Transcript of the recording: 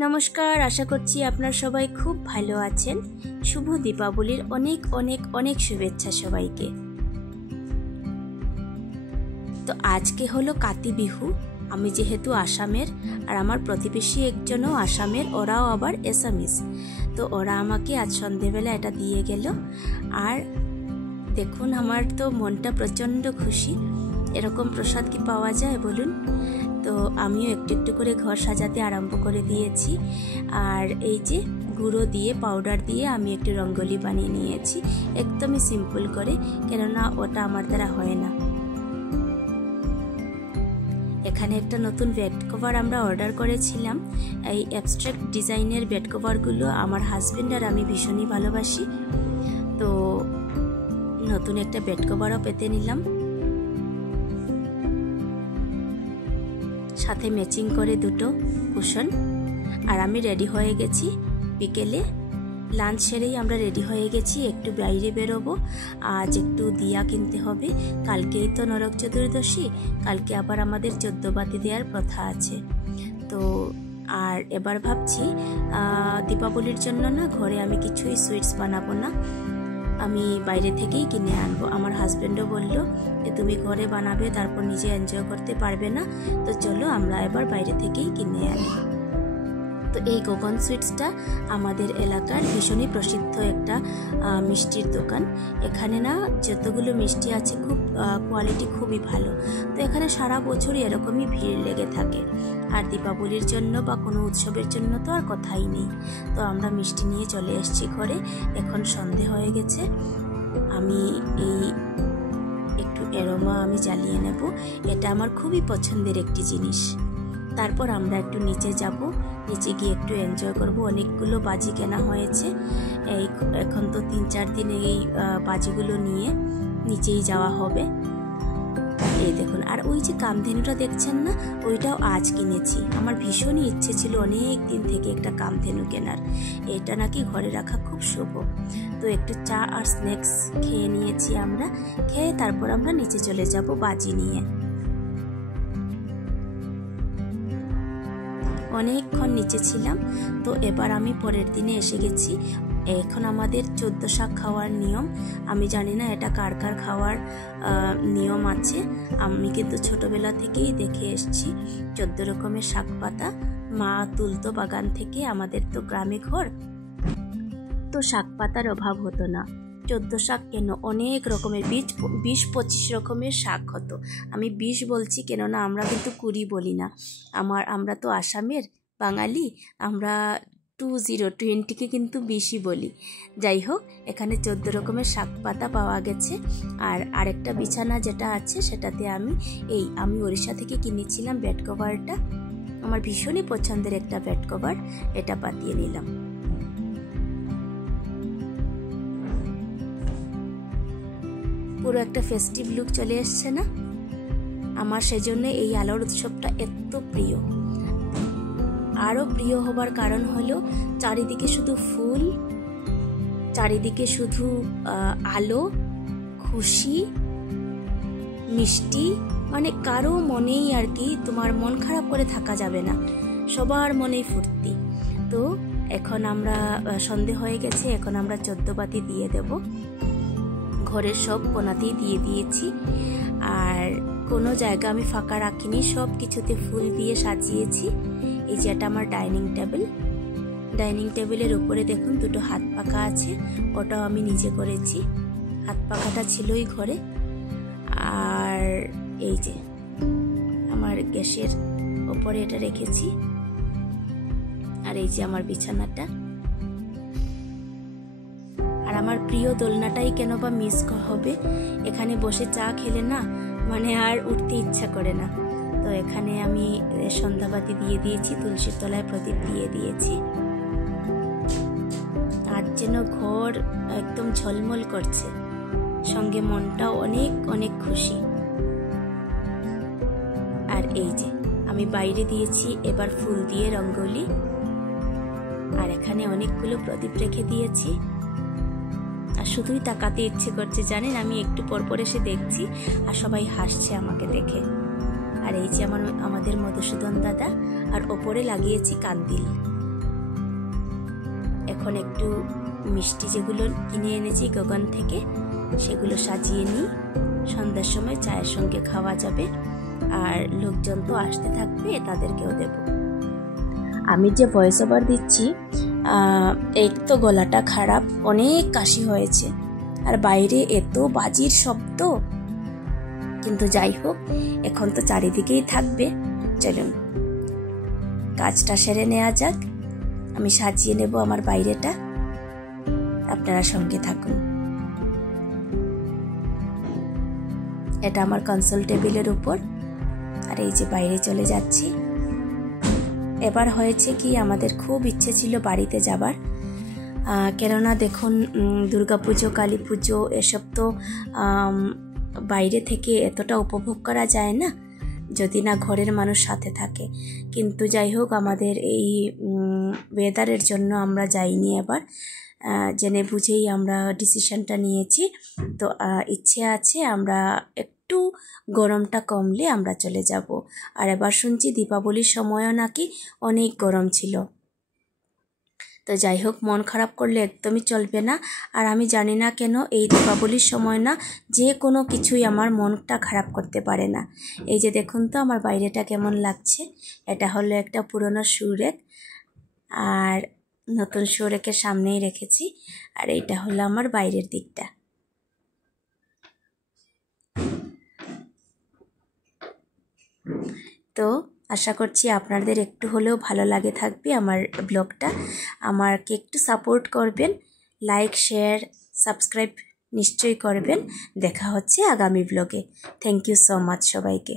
নমস্কার, আশা করছি আপনারা সবাই খুব ভালো আছেন। শুভ দীপাবলির অনেক অনেক অনেক শুভেচ্ছা সবাইকে। তো আজকে হলো কাতি বিহু। আমি যেহেতু আসামের আর আমার প্রতিবেশী একজনও আসামের, ওরাও আবার এসামিস। তো ওরা আমাকে আজ সন্ধেবেলা এটা দিয়ে গেল। আর দেখুন, আমার তো মনটা প্রচণ্ড খুশি। এরকম প্রসাদ কি পাওয়া যায় বলুন? তো আমিও একটু একটু করে ঘর সাজাতে আরম্ভ করে দিয়েছি। আর এই যে গুঁড়ো দিয়ে, পাউডার দিয়ে আমি একটু রঙ্গোলি বানিয়ে নিয়েছি, একদমই সিম্পল করে, কেননা ওটা আমার দ্বারা হয় না। এখানে একটা নতুন বেড কভার আমরা অর্ডার করেছিলাম। এই অ্যাবস্ট্রাক্ট ডিজাইনের বেড কভারগুলো আমার হাজব্যান্ড আর আমি ভীষণই ভালোবাসি। তো নতুন একটা বেড কভারও পেতে নিলাম, সাথে ম্যাচিং করে দুটো কুশন। আর আমি রেডি হয়ে গেছি। বিকেলে লাঞ্চ সেরেই আমরা রেডি হয়ে গেছি, একটু বাইরে বেরোবো। আজ একটু দিয়া কিনতে হবে, কালকেই তো নরক চতুর্দশী, কালকে আবার আমাদের 14 বাতি দেওয়ার প্রথা আছে। তো আর এবার ভাবছি দীপাবলির জন্য না ঘরে আমি কিছুই সুইটস বানাবো না, আমি বাইরে থেকেই কিনে আনবো। আমার হাজব্যান্ডও বলল যে তুমি ঘরে বানাবে, তারপর নিজে এনজয় করতে পারবে না, তো চলো আমরা এবার বাইরে থেকেই কিনে আনি। তো এই গগন সুইটসটা আমাদের এলাকার ভীষণই প্রসিদ্ধ একটা মিষ্টির দোকান। এখানে না যতগুলো মিষ্টি আছে খুব কোয়ালিটি খুবই ভালো। তো এখানে সারা বছরই এরকমই ভিড় লেগে থাকে। আর দীপাবলির জন্য বা কোনো উৎসবের জন্য তো আর কথাই নেই। তো আমরা মিষ্টি নিয়ে চলে এসেছি ঘরে। এখন সন্ধে হয়ে গেছে। আমি এই একটু এরোমা আমি জ্বালিয়ে নেব, এটা আমার খুবই পছন্দের একটি জিনিস। তারপর আমরা একটু নিচে যাব, নিচে গিয়ে একটু এনজয় করব। অনেকগুলো বাজি কেনা হয়েছে। এখন তো 3-4 দিন এই বাজিগুলো নিয়ে নিচেই যাওয়া হবে। এই দেখুন, আর ওই যে কামধেনুটা দেখছেন না, ওইটাও আজ কিনেছি। আমার ভীষণই ইচ্ছে ছিল অনেক দিন থেকে একটা কামধেনু কেনার। এটা নাকি ঘরে রাখা খুব শুভ। তো একটু চা আর স্ন্যাক্স খেয়ে নিয়েছি আমরা। খেয়ে তারপর আমরা নিচে চলে যাব বাজি নিয়ে। অনেকক্ষণ নিচে ছিলাম। তো এবার আমি পরের দিনে এসে গেছি। এখন আমাদের 14 শাক খাওয়ার নিয়ম। আমি জানি না এটা কার কার খাওয়ার নিয়ম আছে। আমি কিন্তু ছোটবেলা থেকেই দেখে এসেছি 14 রকমের শাক পাতা মা তুলতো বাগান থেকে। আমাদের তো গ্রামে ঘর, তো শাক পাতার অভাব হতো না। 14 শাক কেন, অনেক রকমের 20-25 রকমের শাক হতো। আমি 20 বলছি কেননা আমরা কিন্তু 20 বলি না। আমরা তো আসামের বাঙালি, আমরা 20কে কিন্তু 20ই বলি। যাই হোক, এখানে 14 রকমের শাক পাতা পাওয়া গেছে। আর আরেকটা বিছানা যেটা আছে সেটাতে আমি ওড়িশা থেকে কিনেছিলাম বেড কভারটা। আমার ভীষণই পছন্দের একটা বেড কভার, এটা পাতিয়ে নিলাম। পুরো একটা ফেস্টিভ লুক চলে এসছে না? আমার সেজন্য এই আলোর উৎসবটা এত প্রিয়। আরও প্রিয় হবার কারণ হলো চারিদিকে শুধু ফুল, চারিদিকে শুধু আলো, খুশি, মিষ্টি। মানে কারো মনেই আর কি তোমার মন খারাপ করে থাকা যাবে না, সবার মনেই ফুর্তি। তো এখন আমরা সন্ধে হয়ে গেছে, এখন আমরা 14 বাতি দিয়ে দেব। ঘরের সব কোণাতেই দিয়ে দিয়েছি। আর কোনো জায়গা আমি ফাঁকা রাখিনি, সব কিছুতে ফুল দিয়ে সাজিয়েছি। এই যে এটা আমার ডাইনিং টেবিল। ডাইনিং টেবিলের উপরে দেখুন দুটো হাত পাখা আছে, ওটাও আমি নিজে করেছি। হাত পাখাটা ছিলই ঘরে। আর এই যে আমার গ্যাসের ওপরে এটা রেখেছি। আর এই যে আমার বিছানাটা। আর আমার প্রিয় দোলনাটাই কেন বা মিস হবে। এখানে বসে চা খেলে না মানে আর উঠতে ইচ্ছা করে না। তো এখানে আমি সন্ধ্যাবাতি দিয়ে দিয়েছি, তুলসীর তলায় প্রদীপ দিয়ে দিয়েছি। আর যেন ঘর একদম ঝলমল করছে, সঙ্গে মনটাও অনেক অনেক খুশি। আর এই যে আমি বাইরে দিয়েছি এবার ফুল দিয়ে রঙ্গোলি। আর এখানে অনেকগুলো প্রদীপ রেখে দিয়েছি। আর শুধুই তাকাতে ইচ্ছে করছে জানেন। আমি একটু পরপর এসে দেখছি আর সবাই হাসছে আমাকে দেখে। আর এই যে আমাদের মধুসূদন দাদা, আর ওপরে লাগিয়েছি কান্দিল। এখন একটু মিষ্টি যেগুলো কিনে এনেছি গগন থেকে সেগুলো সাজিয়ে নিই। সন্ধ্যার সময় চায়ের সঙ্গে খাওয়া যাবে, আর লোকজন তো আসতে থাকবে, তাদেরকেও দেব। আমি যে ভয়েস ওভার দিচ্ছি, এক তো গলাটা খারাপ, অনেক কাশি হয়েছে, আর বাইরে এত বাজির শব্দ, কিন্তু যাই হোক এখন তো চারিদিকেই থাকবে। চলুন কাজটা সেরে নেওয়া যাক। আমি সাজিয়ে নেব আমার বাইরেটা, আপনারা সঙ্গে থাকুন। এটা আমার কনসোল টেবিলের উপর, আর এই যে বাইরে চলে যাচ্ছি। এবার হয়েছে কি, আমাদের খুব ইচ্ছে ছিল বাড়িতে যাবার, কেননা দেখুন দুর্গাপুজো, কালী পুজো এসব তো বাইরে থেকে এতটা উপভোগ করা যায় না যদি না ঘরের মানুষ সাথে থাকে। কিন্তু যাই হোক আমাদের এই ওয়েদারের জন্য আমরা যাইনি। এবার জেনে বুঝেই আমরা ডিসিশনটা নিয়েছি। তো ইচ্ছে আছে আমরা একটু গরমটা কমলে আমরা চলে যাব। আর এবার শুনছি দীপাবলির সময়ও নাকি অনেক গরম ছিল। তো যাই হোক, মন খারাপ করলে একদমই চলবে না। আর আমি জানি না কেন এই দীপাবলির সময় না যে কোনো কিছুই আমার মনটা খারাপ করতে পারে না। এই যে দেখুন তো আমার বাইরেটা কেমন লাগছে। এটা হলো একটা পুরনো শোরেক, আর নতুন শোরেকের সামনেই রেখেছি। আর এইটা হলো আমার বাইরের দিকটা। তো আশা করছি আপনাদের একটু হলেও ভালো লাগে থাকবে আমার ব্লগটা। আমাকে একটু সাপোর্ট করবেন, লাইক, শেয়ার, সাবস্ক্রাইব নিশ্চয়ই করবেন। দেখা হচ্ছে আগামী ব্লগে। থ্যাংক ইউ সো মাচ সবাইকে।